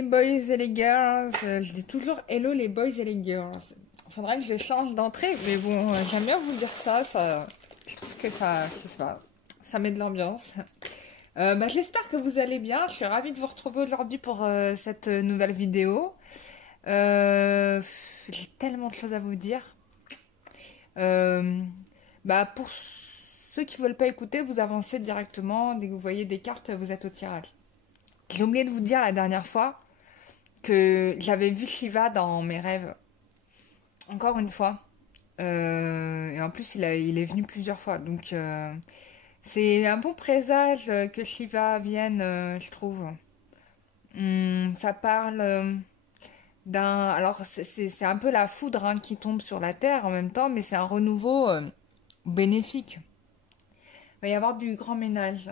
les boys et les girls. Je dis toujours hello les boys et les girls. Il faudrait que je change d'entrée, mais bon, j'aime bien vous dire ça. Je trouve que ça, je sais pas, ça met de l'ambiance. J'espère que vous allez bien. Je suis ravie de vous retrouver aujourd'hui pour cette nouvelle vidéo. J'ai tellement de choses à vous dire. Pour ceux qui ne veulent pas écouter, vous avancez directement. Dès que vous voyez des cartes, vous êtes au tirage. J'ai oublié de vous dire la dernière fois que j'avais vu Shiva dans mes rêves. Encore une fois. Et en plus, il est venu plusieurs fois. Donc, c'est un bon présage que Shiva vienne, je trouve. Ça parle d'un... Alors, c'est un peu la foudre hein, qui tombe sur la Terre en même temps, mais c'est un renouveau bénéfique. Il va y avoir du grand ménage.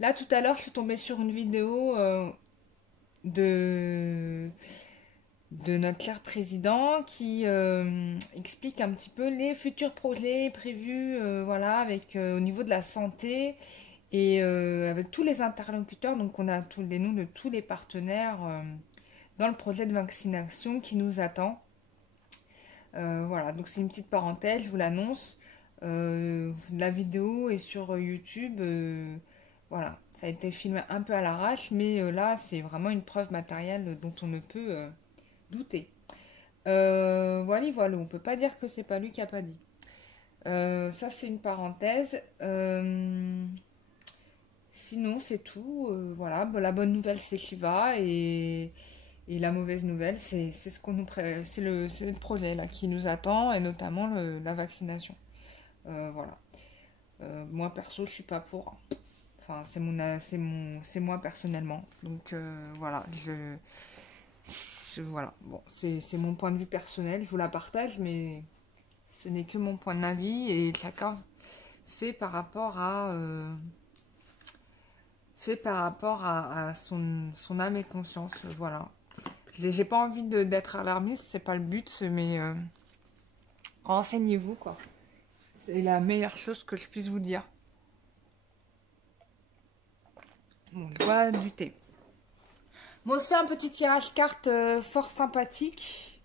Là, tout à l'heure, je suis tombée sur une vidéo de notre cher président qui explique un petit peu les futurs projets prévus voilà, avec, au niveau de la santé et avec tous les interlocuteurs. Donc, on a tous les noms de tous les partenaires dans le projet de vaccination qui nous attend. Voilà, donc c'est une petite parenthèse, je vous l'annonce. La vidéo est sur YouTube. Voilà, ça a été filmé un peu à l'arrache, mais là, c'est vraiment une preuve matérielle dont on ne peut douter. Voilà, on ne peut pas dire que c'est pas lui qui a pas dit. Ça, c'est une parenthèse. Sinon, c'est tout. Voilà, la bonne nouvelle, c'est Shiva et la mauvaise nouvelle, c'est ce qu'on nous c'est le projet là qui nous attend et notamment la vaccination. Voilà. Moi perso, je suis pas pour. Enfin, c'est moi personnellement. Donc voilà, voilà. Bon, c'est mon point de vue personnel. Je vous la partage, mais ce n'est que mon point de vue et chacun fait par rapport à son âme et conscience. Voilà. J'ai pas envie d'être alarmiste, c'est pas le but, mais renseignez-vous quoi. C'est la meilleure chose que je puisse vous dire. Bon, je bois du thé. Bon, on se fait un petit tirage carte fort sympathique.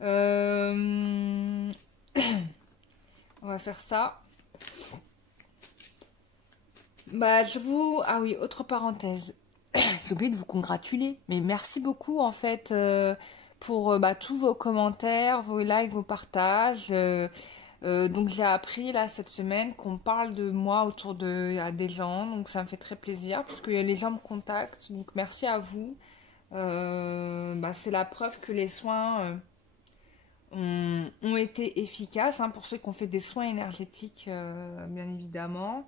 On va faire ça. Ah oui, autre parenthèse. J'ai oublié de vous congratuler, mais merci beaucoup en fait pour tous vos commentaires, vos likes, vos partages. Donc j'ai appris là cette semaine qu'on parle de moi autour à des gens, donc ça me fait très plaisir parce que les gens me contactent, donc merci à vous. C'est la preuve que les soins ont été efficaces hein, pour ceux qui ont fait des soins énergétiques, bien évidemment.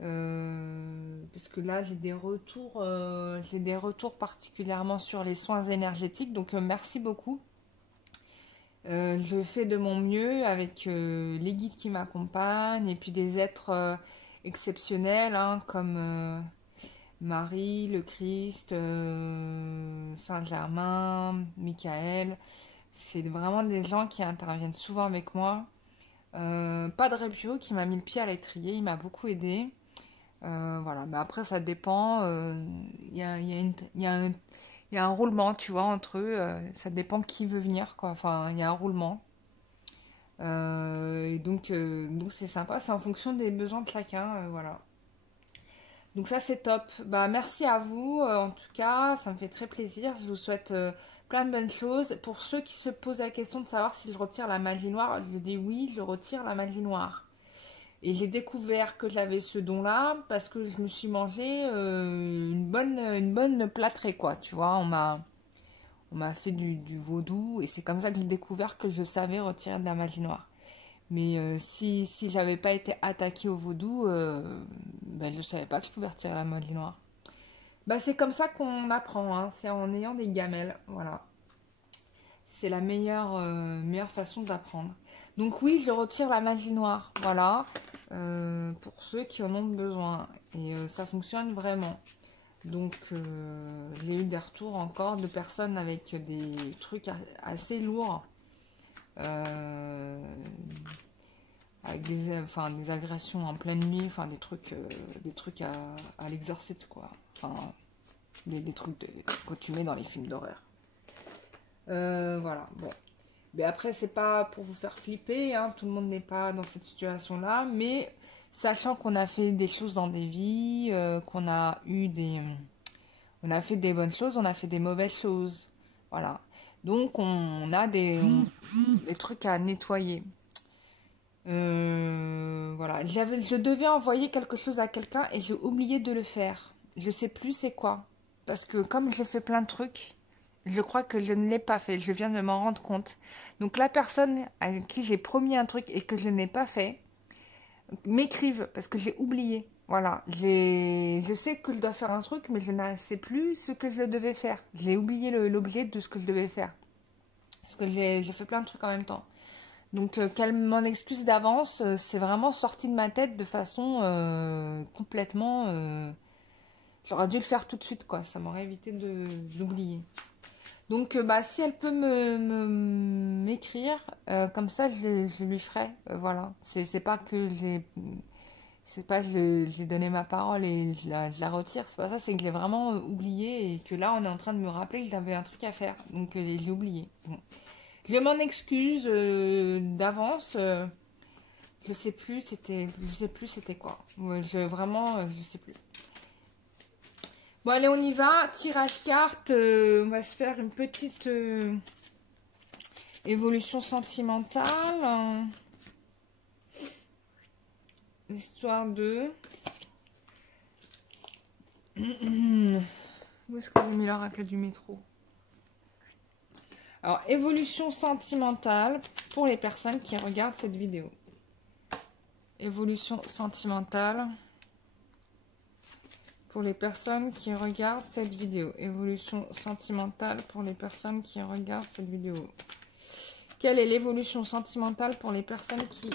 Parce que là j'ai des retours particulièrement sur les soins énergétiques, donc merci beaucoup. Je fais de mon mieux avec les guides qui m'accompagnent et puis des êtres exceptionnels hein, comme Marie, le Christ, Saint-Germain, Michael. C'est vraiment des gens qui interviennent souvent avec moi. Padre Repio qui m'a mis le pied à l'étrier, il m'a beaucoup aidé. Voilà, mais après ça dépend. Il y a un roulement, tu vois, entre eux. Ça dépend qui veut venir, quoi. Enfin, il y a un roulement. Et donc c'est sympa. C'est en fonction des besoins de chacun, voilà. Donc ça c'est top. Merci à vous. En tout cas, ça me fait très plaisir. Je vous souhaite plein de bonnes choses. Pour ceux qui se posent la question de savoir si je retire la magie noire, je dis oui, je retire la magie noire. Et j'ai découvert que j'avais ce don-là parce que je me suis mangé une bonne plâtrée, quoi. Tu vois, on m'a fait du vaudou et c'est comme ça que j'ai découvert que je savais retirer de la magie noire. Mais si j'avais pas été attaquée au vaudou, je savais pas que je pouvais retirer la magie noire. C'est comme ça qu'on apprend, hein. C'est en ayant des gamelles, voilà. C'est la meilleure façon d'apprendre. Donc oui, je retire la magie noire, voilà, pour ceux qui en ont besoin. Et ça fonctionne vraiment. Donc j'ai eu des retours encore de personnes avec des trucs assez lourds. Avec des agressions en pleine nuit, des trucs à l'exorciste, quoi. Enfin, des trucs que tu mets dans les films d'horreur. Voilà, bon. Mais après, c'est pas pour vous faire flipper, hein, tout le monde n'est pas dans cette situation-là, mais sachant qu'on a fait des choses dans des vies, qu'on a eu on a fait des bonnes choses, on a fait des mauvaises choses, voilà. Donc, on a des trucs à nettoyer. Voilà, je devais envoyer quelque chose à quelqu'un et j'ai oublié de le faire. Je sais plus c'est quoi. Parce que comme j'ai fait plein de trucs, je crois que je ne l'ai pas fait. Je viens de m'en rendre compte. Donc la personne à qui j'ai promis un truc et que je n'ai pas fait, m'écrive parce que j'ai oublié. Voilà, je sais que je dois faire un truc, mais je ne sais plus ce que je devais faire. J'ai oublié l'objet de ce que je devais faire. Parce que j'ai fait plein de trucs en même temps. Donc, qu'elle m'en excuse d'avance, c'est vraiment sorti de ma tête de façon complètement... J'aurais dû le faire tout de suite, quoi. Ça m'aurait évité de l'oublier. Donc, bah, si elle peut m'écrire, comme ça, je lui ferai. Voilà. C'est pas que j'ai... C'est pas que j'ai donné ma parole et je la retire. C'est pas ça, c'est que j'ai vraiment oublié et que là, on est en train de me rappeler que j'avais un truc à faire. Donc, j'ai oublié. Bon. Je m'en excuse d'avance. Je sais plus c'était quoi. Ouais, vraiment, je sais plus. Bon, allez, on y va. Tirage carte. On va se faire une petite évolution sentimentale. Histoire de... Où est-ce que j'ai mis la raclette du métro? Alors, évolution sentimentale pour les personnes qui regardent cette vidéo. Évolution sentimentale pour les personnes qui regardent cette vidéo. Évolution sentimentale pour les personnes qui regardent cette vidéo. Quelle est l'évolution sentimentale pour les personnes qui...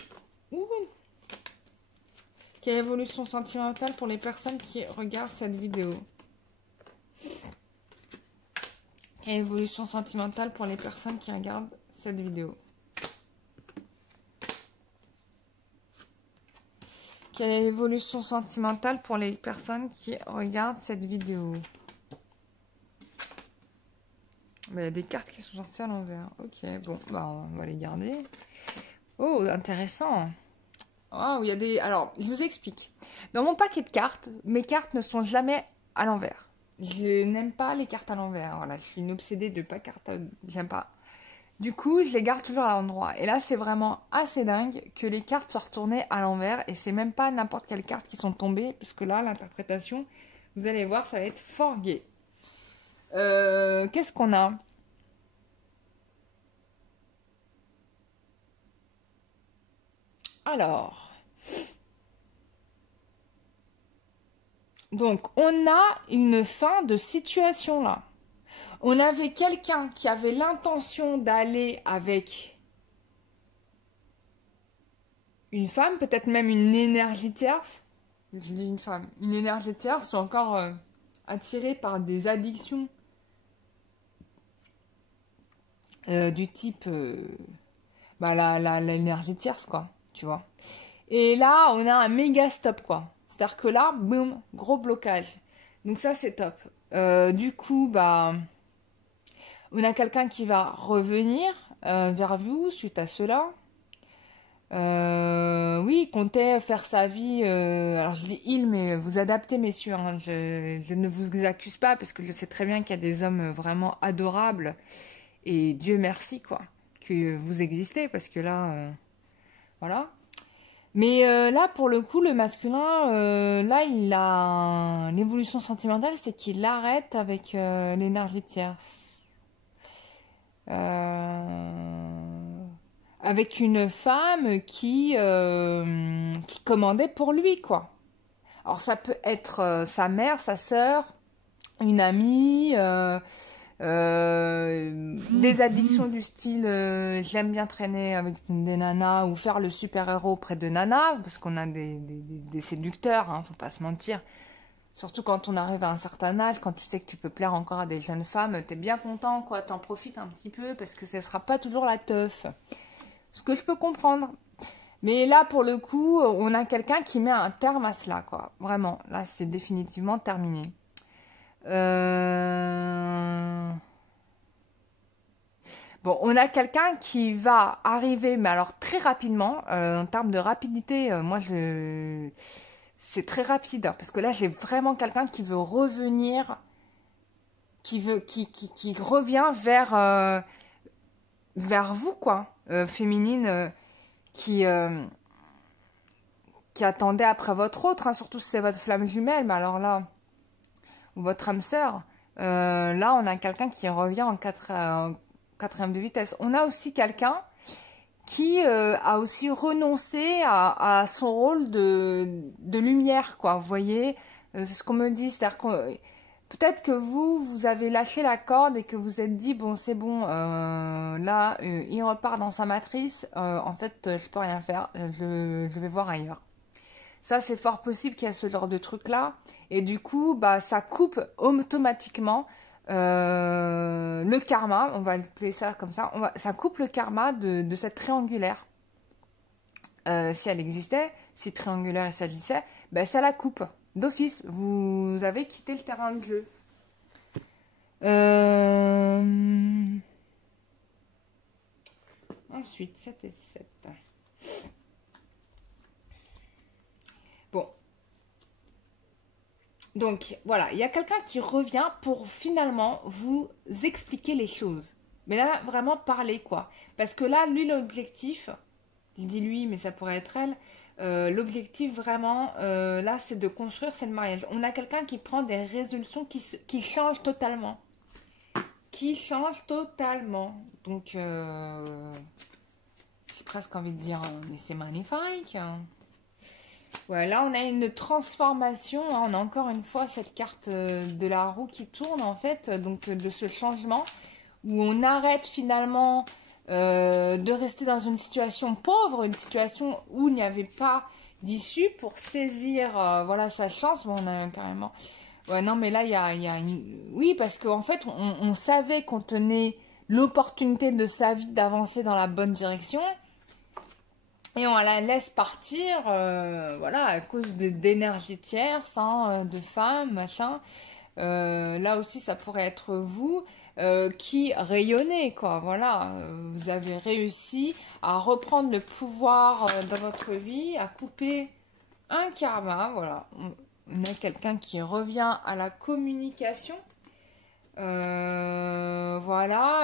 Quelle évolution sentimentale pour les personnes qui regardent cette vidéo? Quelle évolution sentimentale pour les personnes qui regardent cette vidéo? Quelle est l'évolution sentimentale pour les personnes qui regardent cette vidéo? Il y a des cartes qui sont sorties à l'envers. Ok, bon, bah on va les garder. Oh, intéressant. Oh, il y a des... Alors, je vous explique. Dans mon paquet de cartes, mes cartes ne sont jamais à l'envers. Je n'aime pas les cartes à l'envers. Voilà, je suis une obsédée de pas cartes. J'aime pas. Du coup, je les garde toujours à l'endroit. Et là, c'est vraiment assez dingue que les cartes soient retournées à l'envers. Et c'est même pas n'importe quelles cartes qui sont tombées. Parce que là, l'interprétation, vous allez voir, ça va être fort gai. Qu'est-ce qu'on a? Alors... Donc, on a une fin de situation là. On avait quelqu'un qui avait l'intention d'aller avec une femme, peut-être même une énergie tierce. Je dis une femme. Une énergie tierce, ou encore attirée par des addictions du type... l'énergie tierce, quoi. Tu vois. Et là, on a un méga stop, quoi. C'est-à-dire que là, boum, gros blocage. Donc ça, c'est top. Du coup, bah, on a quelqu'un qui va revenir vers vous suite à cela. Oui, il comptait faire sa vie. Alors je dis il, mais vous adaptez, messieurs. Hein. Je ne vous accuse pas parce que je sais très bien qu'il y a des hommes vraiment adorables. Et Dieu merci, quoi, que vous existez parce que là, voilà. Mais là, pour le coup, le masculin, là, il a l'évolution sentimentale, c'est qu'il arrête avec l'énergie tierce. Avec une femme qui commandait pour lui, quoi. Alors, ça peut être sa mère, sa sœur, une amie... des addictions du style j'aime bien traîner avec des nanas ou faire le super-héros auprès de nanas, parce qu'on a des séducteurs, hein, faut pas se mentir. Surtout quand on arrive à un certain âge, quand tu sais que tu peux plaire encore à des jeunes femmes, t'es bien content, quoi, t'en profites un petit peu, parce que ce sera pas toujours la teuf. Ce que je peux comprendre. Mais là, pour le coup, on a quelqu'un qui met un terme à cela, quoi. Vraiment, là, c'est définitivement terminé. Bon, on a quelqu'un qui va arriver, mais alors très rapidement, en termes de rapidité, c'est très rapide, hein, parce que là, j'ai vraiment quelqu'un qui veut revenir, qui revient vers vous, quoi, féminine, qui, euh, qui attendait après votre autre, hein, surtout si c'est votre flamme jumelle, mais alors là, ou votre âme sœur, là, on a quelqu'un qui revient en quatrième de vitesse. On a aussi quelqu'un qui a aussi renoncé à son rôle de lumière, quoi. Vous voyez, c'est ce qu'on me dit, c'est-à-dire que peut-être que vous avez lâché la corde et que vous êtes dit, bon, c'est bon, là, il repart dans sa matrice, en fait, je peux rien faire, je vais voir ailleurs. Ça, c'est fort possible qu'il y ait ce genre de truc-là. Et du coup, bah, ça coupe automatiquement le karma. On va appeler ça comme ça. Ça coupe le karma de cette triangulaire. Si elle existait, si triangulaire il s'agissait, ben, ça la coupe. D'office, vous avez quitté le terrain de jeu. Ensuite, 7 et 7. Bon, donc voilà, il y a quelqu'un qui revient pour finalement vous expliquer les choses. Mais là, vraiment parler quoi. Parce que là, lui, l'objectif, je dis lui, mais ça pourrait être elle, l'objectif vraiment, là, c'est de construire, c'est le mariage. On a quelqu'un qui prend des résolutions qui changent totalement. Qui changent totalement. Donc, j'ai presque envie de dire, mais c'est magnifique. Ouais, là, on a une transformation. Hein, on a encore une fois cette carte de la roue qui tourne, en fait. Donc, de ce changement où on arrête finalement de rester dans une situation pauvre, une situation où il n'y avait pas d'issue pour saisir voilà, sa chance. Bon, on a carrément... Ouais, non, mais là, il y a une... Oui, parce qu'en fait, on savait qu'on tenait l'opportunité de sa vie d'avancer dans la bonne direction. Et on la laisse partir, voilà, à cause d'énergie tierce, hein, de femmes, machin. Là aussi, ça pourrait être vous qui rayonnez, quoi. Voilà, vous avez réussi à reprendre le pouvoir dans votre vie, à couper un karma. Voilà, on a quelqu'un qui revient à la communication. Voilà,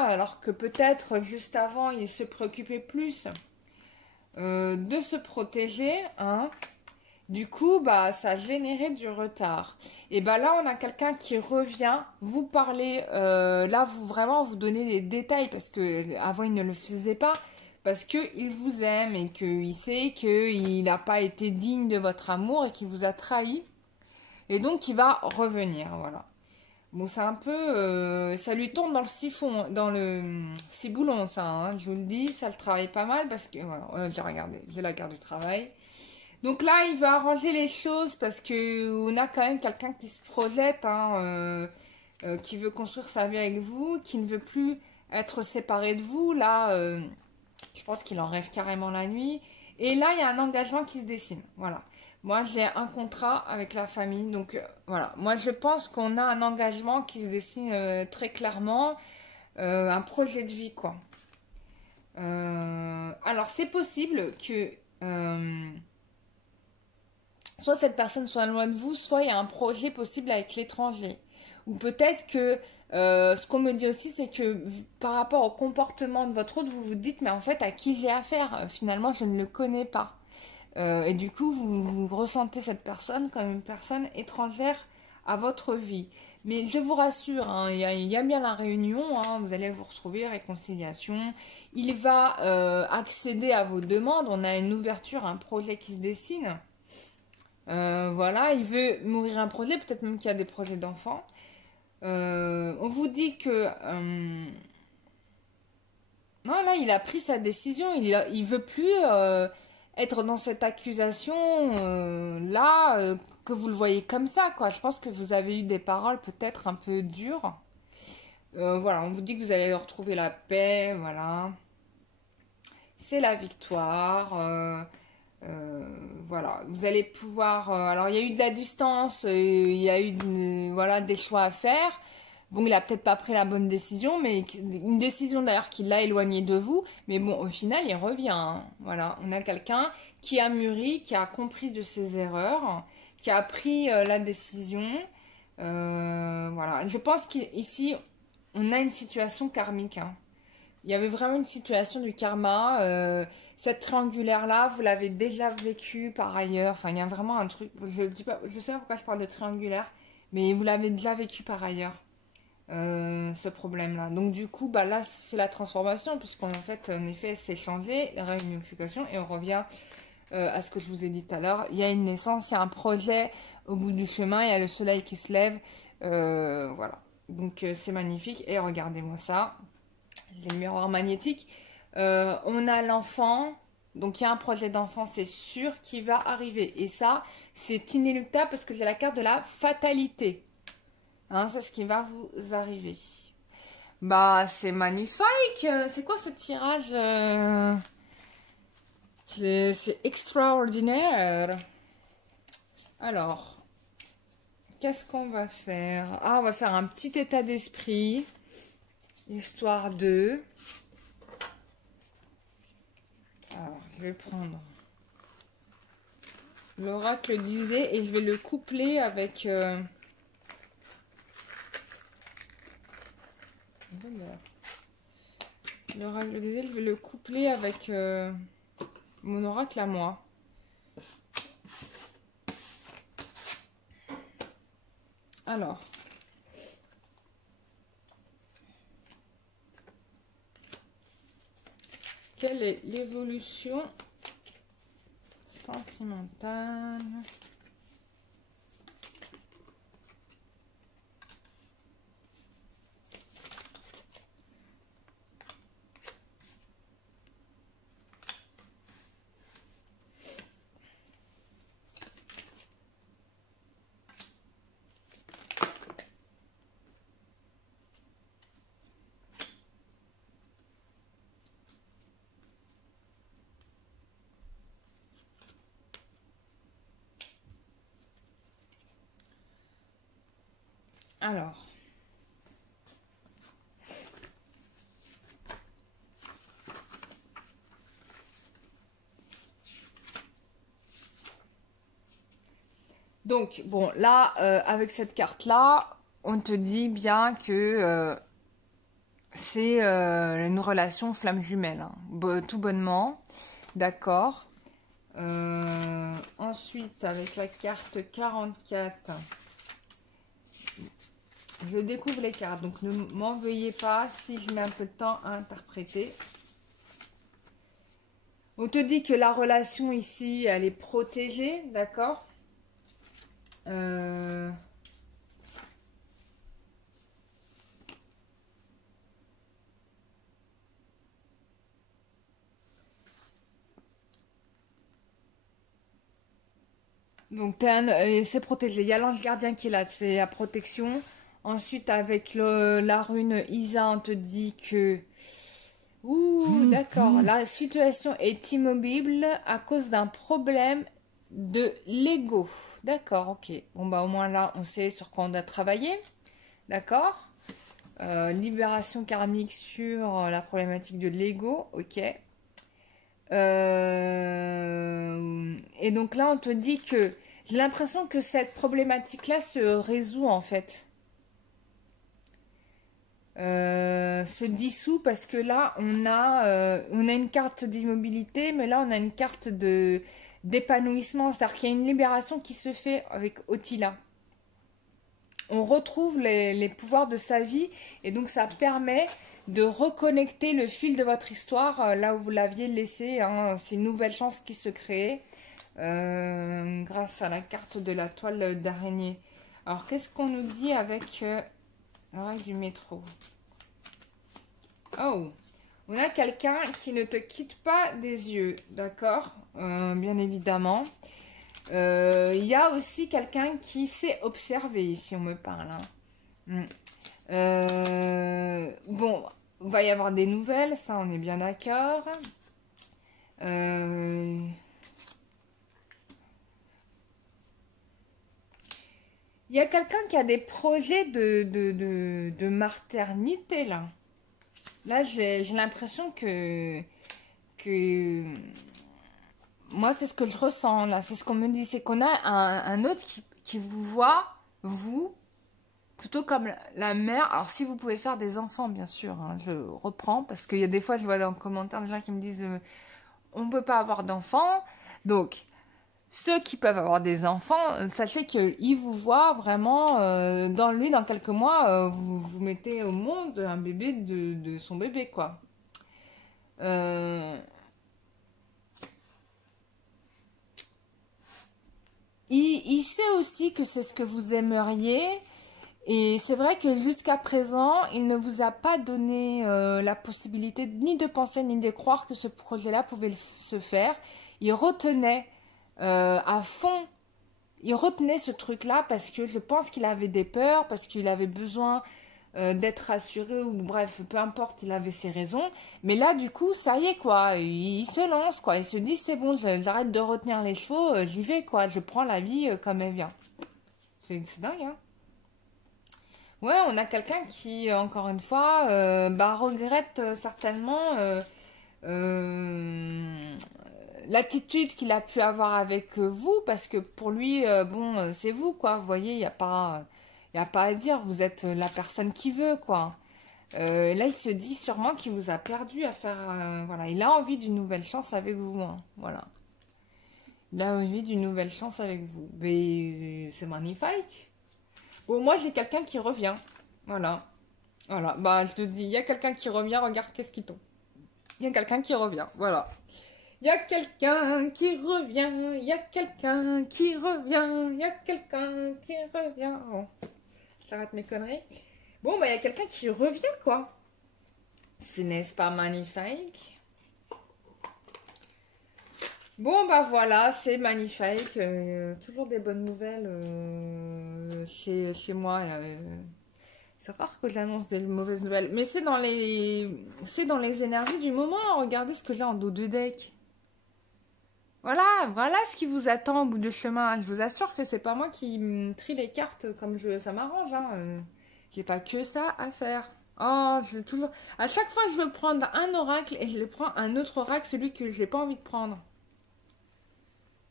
alors que peut-être juste avant, il se préoccupait plus de se protéger, hein. Du coup, bah, ça a généré du retard. Et bah là, on a quelqu'un qui revient vous parler. Là, vous donnez des détails parce que avant il ne le faisait pas, parce que il vous aime et qu'il sait qu'il n'a pas été digne de votre amour et qu'il vous a trahi. Et donc, il va revenir, voilà. Bon, c'est un peu... ça lui tombe dans le siphon, dans le ciboulon, ça, hein, je vous le dis. Ça le travaille pas mal parce que... Voilà, j'ai regardé, j'ai la carte du travail. Donc là, il va arranger les choses parce que on a quand même quelqu'un qui se projette, hein, qui veut construire sa vie avec vous, qui ne veut plus être séparé de vous. Là, je pense qu'il en rêve carrément la nuit. Et là, il y a un engagement qui se dessine. Voilà. Moi, j'ai un contrat avec la famille. Donc, voilà. Moi, je pense qu'on a un engagement qui se dessine très clairement. Un projet de vie, quoi. Alors, c'est possible que... soit cette personne soit loin de vous, soit il y a un projet possible avec l'étranger. Ou peut-être que ce qu'on me dit aussi, c'est que par rapport au comportement de votre hôte, vous vous dites, mais en fait, à qui j'ai affaire? Finalement, je ne le connais pas. Et du coup, vous ressentez cette personne comme une personne étrangère à votre vie. Mais je vous rassure, hein, il y a bien la réunion, hein, vous allez vous retrouver, réconciliation. Il va accéder à vos demandes, on a une ouverture, un projet qui se dessine. Voilà, il veut nourrir un projet, peut-être même qu'il y a des projets d'enfants. On vous dit que... non, là, il a pris sa décision. Il veut plus être dans cette accusation là, que vous le voyez comme ça, quoi. Je pense que vous avez eu des paroles peut-être un peu dures. Voilà, on vous dit que vous allez retrouver la paix, voilà. C'est la victoire. Voilà, vous allez pouvoir... alors, il y a eu de la distance, il y a eu voilà, des choix à faire. Bon, il a peut-être pas pris la bonne décision, mais une décision d'ailleurs qui l'a éloigné de vous. Mais bon, au final, il revient. Hein. Voilà, on a quelqu'un qui a mûri, qui a compris de ses erreurs, qui a pris la décision. Voilà, je pense qu'ici, on a une situation karmique. Hein. Il y avait vraiment une situation du karma. Cette triangulaire-là, vous l'avez déjà vécu par ailleurs. Enfin, il y a vraiment un truc. Je dis pas, je sais pas pourquoi je parle de triangulaire, mais vous l'avez déjà vécu par ailleurs, ce problème-là. Donc, du coup, bah, là, c'est la transformation, puisqu'en fait, en effet, c'est changé, la réunification, et on revient à ce que je vous ai dit tout à l'heure. Il y a une naissance, il y a un projet au bout du chemin, il y a le soleil qui se lève. Voilà. Donc, c'est magnifique. Et regardez-moi ça. Les miroirs magnétiques. On a l'enfant, donc il y a un projet d'enfant, c'est sûr, qui va arriver. Et ça, c'est inéluctable parce que j'ai la carte de la fatalité. Hein, c'est ce qui va vous arriver. Bah, c'est magnifique. C'est quoi ce tirage c'est extraordinaire. Alors, qu'est-ce qu'on va faire? Ah, on va faire un petit état d'esprit. Histoire de... Alors, je vais prendre l'oracle disait et je vais le coupler avec... L'oracle disait, je vais le coupler avec mon oracle à moi. Alors... Quelle est l'évolution sentimentale alors, donc, bon, là, avec cette carte-là, on te dit bien que c'est une relation flamme jumelle, hein. Tout bonnement, d'accord. Ensuite, avec la carte 44, je découvre les cartes, donc ne m'en veuillez pas si je mets un peu de temps à interpréter. On te dit que la relation ici, elle est protégée, d'accord. Donc, c'est protégé. Il y a l'ange gardien qui est là, c'est la protection. Ensuite, avec la rune Isa, on te dit que... Ouh, d'accord. La situation est immobile à cause d'un problème de l'ego. D'accord, ok. Bon, bah au moins là, on sait sur quoi on doit travailler. D'accord. Libération karmique sur la problématique de l'ego. Ok. Et donc là, on te dit que j'ai l'impression que cette problématique-là se résout en fait. Se dissout parce que là, on a une carte d'immobilité, mais là, on a une carte d'épanouissement. C'est-à-dire qu'il y a une libération qui se fait avec Otila. On retrouve les pouvoirs de sa vie et donc ça permet de reconnecter le fil de votre histoire là où vous l'aviez laissé. Hein. C'est une nouvelle chance qui se crée grâce à la carte de la toile d'araignée. Alors, qu'est-ce qu'on nous dit avec la règle du métro? Oh, on a quelqu'un qui ne te quitte pas des yeux, d'accord, bien évidemment. Il y a aussi quelqu'un qui sait observer, ici on me parle. Hein. Bon, il va y avoir des nouvelles, ça on est bien d'accord. Il y a quelqu'un qui a des projets de maternité, là. Là, j'ai l'impression que... Moi, c'est ce que je ressens, là. C'est ce qu'on me dit. C'est qu'on a un autre qui vous voit, vous, plutôt comme la mère. Alors, si vous pouvez faire des enfants, bien sûr, hein, je reprends. Parce qu'il y a des fois, je vois dans les commentaires des gens qui me disent on ne peut pas avoir d'enfants. Donc, ceux qui peuvent avoir des enfants, sachez qu'ils vous voient vraiment dans quelques mois, vous mettez au monde un bébé de son bébé, quoi. Euh, il sait aussi que c'est ce que vous aimeriez. Et c'est vrai que jusqu'à présent, il ne vous a pas donné la possibilité ni de penser ni de croire que ce projet-là pouvait se faire. Il retenait à fond, il retenait ce truc-là parce que je pense qu'il avait des peurs, parce qu'il avait besoin d'être rassuré, ou bref, peu importe, il avait ses raisons. Mais là, du coup, ça y est, quoi, il se lance, quoi. Il se dit, c'est bon, j'arrête de retenir les chevaux, j'y vais, quoi. Je prends la vie comme elle vient. C'est dingue, hein. Ouais, on a quelqu'un qui, encore une fois, regrette certainement euh, l'attitude qu'il a pu avoir avec vous, parce que pour lui, c'est vous, quoi. Vous voyez, il y a pas à dire, vous êtes la personne qui veut, quoi. Là, il se dit sûrement qu'il vous a perdu à faire... voilà, il a envie d'une nouvelle chance avec vous, hein. Voilà. Il a envie d'une nouvelle chance avec vous. Mais c'est magnifique. Bon, moi, j'ai quelqu'un qui revient. Voilà. Voilà. Bah, je te dis, il y a quelqu'un qui revient. Regarde qu'est-ce qui tombe. Il y a quelqu'un qui revient. Voilà. Il y a quelqu'un qui revient. Il y a quelqu'un qui revient. Il y a quelqu'un qui revient. Oh. J'arrête mes conneries. Bon, bah, il y a quelqu'un qui revient, quoi. Ce n'est-ce pas magnifique? Bon, bah voilà, c'est magnifique. Toujours des bonnes nouvelles chez moi. C'est rare que j'annonce des mauvaises nouvelles. Mais c'est dans les énergies du moment. Regardez ce que j'ai en dos de deck. Voilà, voilà ce qui vous attend au bout du chemin. Je vous assure que c'est pas moi qui trie les cartes comme ça m'arrange. Hein. J'ai pas que ça à faire. Oh, toujours... À chaque fois, je veux prendre un oracle et je prends un autre oracle, celui que j'ai pas envie de prendre.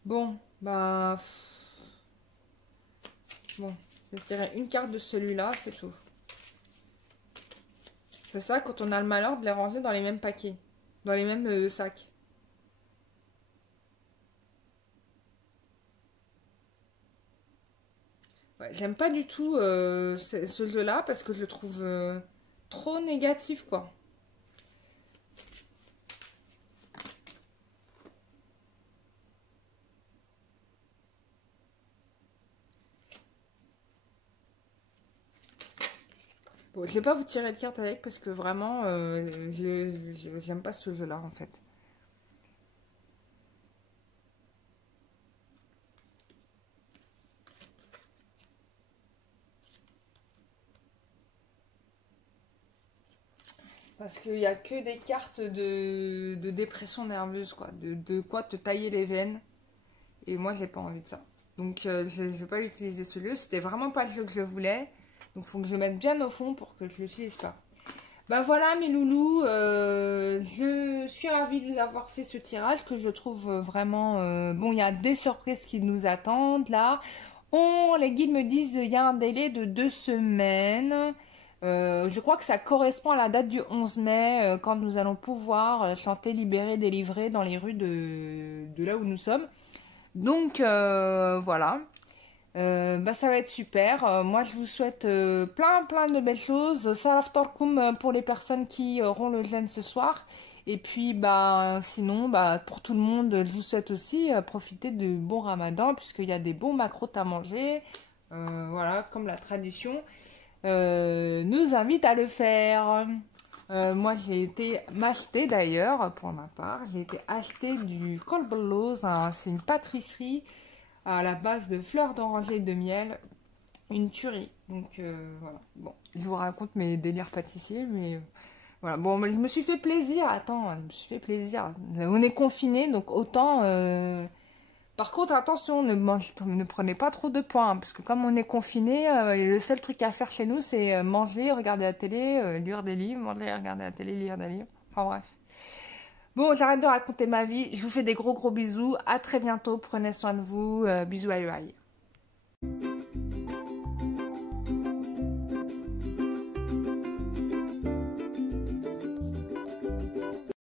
Bon, bah... Bon, je tirer une carte de celui-là, c'est tout. C'est ça quand on a le malheur de les ranger dans les mêmes paquets. Dans les mêmes sacs. Ouais, j'aime pas du tout ce jeu-là parce que je le trouve trop négatif, quoi. Bon, je vais pas vous tirer de carte avec parce que vraiment, j'aime pas ce jeu-là, en fait. Parce qu'il n'y a que des cartes de dépression nerveuse, quoi. De quoi te tailler les veines. Et moi, j'ai pas envie de ça. Donc, je ne vais pas utiliser ce jeu. C'était vraiment pas le jeu que je voulais. Donc, il faut que je le mette bien au fond pour que je l'utilise pas. Ben voilà, mes loulous. Je suis ravie de vous avoir fait ce tirage que je trouve vraiment... bon, il y a des surprises qui nous attendent, là. Les guides me disent qu'il y a un délai de 2 semaines. Je crois que ça correspond à la date du 11 mai, quand nous allons pouvoir chanter, libérer, délivrer dans les rues de là où nous sommes. Donc voilà, ça va être super. Moi je vous souhaite plein de belles choses. Salaf Torkoum pour les personnes qui auront le jeûne ce soir. Et puis sinon pour tout le monde, je vous souhaite aussi profiter de bon ramadan puisqu'il y a des bons macros à manger. Voilà, comme la tradition nous invite à le faire. Moi j'ai été m'acheter d'ailleurs pour ma part, j'ai été acheter du Kolbeloz, hein, c'est une pâtisserie à la base de fleurs d'oranger et de miel, une tuerie. Donc voilà, bon, je vous raconte mes délires pâtissiers, mais voilà, bon, mais je me suis fait plaisir, attends, je me suis fait plaisir. On est confinés, donc autant Par contre, attention, ne prenez pas trop de poids, hein, parce que comme on est confiné, le seul truc à faire chez nous, c'est manger, regarder la télé, lire des livres, manger, regarder la télé, lire des livres. Enfin bref. Bon, j'arrête de raconter ma vie. Je vous fais des gros bisous. À très bientôt. Prenez soin de vous. Bisous, aïe aïe.